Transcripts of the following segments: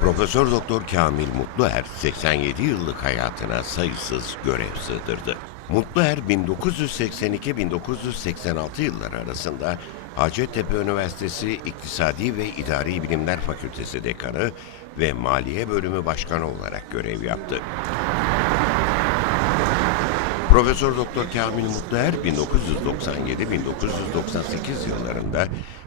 Profesör Doktor Kamil Mutluer 87 yıllık hayatına sayısız görev sığdırdı. Mutluer 1982-1986 yılları arasında Hacettepe Üniversitesi İktisadi ve İdari Bilimler Fakültesi Dekanı ve Maliye Bölümü Başkanı olarak görev yaptı. Profesör Doktor Kamil Mutluer 1997-1998 yıllarında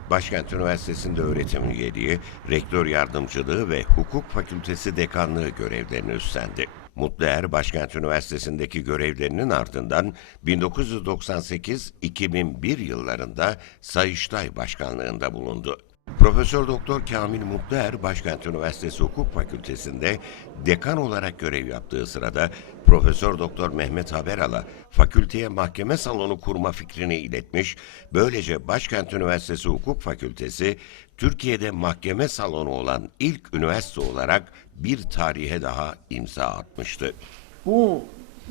Başkent Üniversitesi'nde öğretim üyeliği, rektör yardımcılığı ve hukuk fakültesi dekanlığı görevlerini üstlendi. Mutluer, Başkent Üniversitesi'ndeki görevlerinin ardından 1998-2001 yıllarında Sayıştay Başkanlığında bulundu. Profesör Doktor Kamil Mutluer Başkent Üniversitesi Hukuk Fakültesi'nde dekan olarak görev yaptığı sırada Profesör Doktor Mehmet Haberal'a fakülteye mahkeme salonu kurma fikrini iletmiş. Böylece Başkent Üniversitesi Hukuk Fakültesi Türkiye'de mahkeme salonu olan ilk üniversite olarak bir tarihe daha imza atmıştı. Bu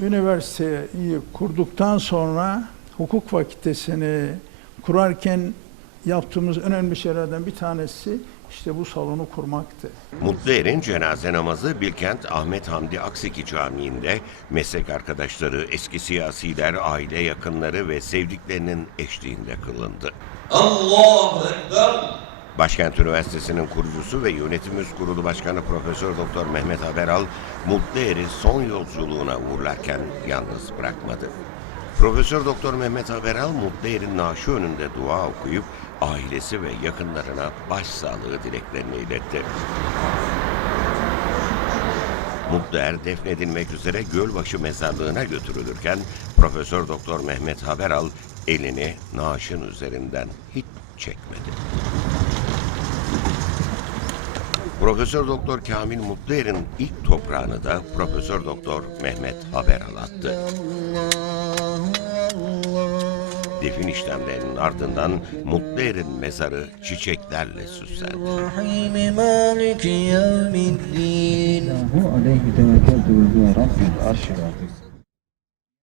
üniversiteyi kurduktan sonra hukuk fakültesini kurarken yaptığımız önemli şeylerden bir tanesi işte bu salonu kurmaktı. Mutlu Er'in cenaze namazı Bilkent Ahmet Hamdi Akseki Camii'nde meslek arkadaşları, eski siyasiler, aile yakınları ve sevdiklerinin eşliğinde kılındı. Allahu Ekber! Başkent Üniversitesi'nin kurucusu ve Yönetim Üst Kurulu Başkanı Profesör Doktor Mehmet Haberal, Mutlu Er'i son yolculuğuna uğurlarken yalnız bırakmadı. Profesör Doktor Mehmet Haberal, Mutluer'in naaşı önünde dua okuyup ailesi ve yakınlarına başsağlığı dileklerini iletti. Mutluer defnedilmek üzere Gölbaşı mezarlığına götürülürken Profesör Doktor Mehmet Haberal elini naaşın üzerinden hiç çekmedi. Profesör Doktor Kamil Mutluer'in ilk toprağını da Profesör Doktor Mehmet Haberal attı. Defin işlemlerinin ardından Mutluer'in mezarı çiçeklerle süslendi.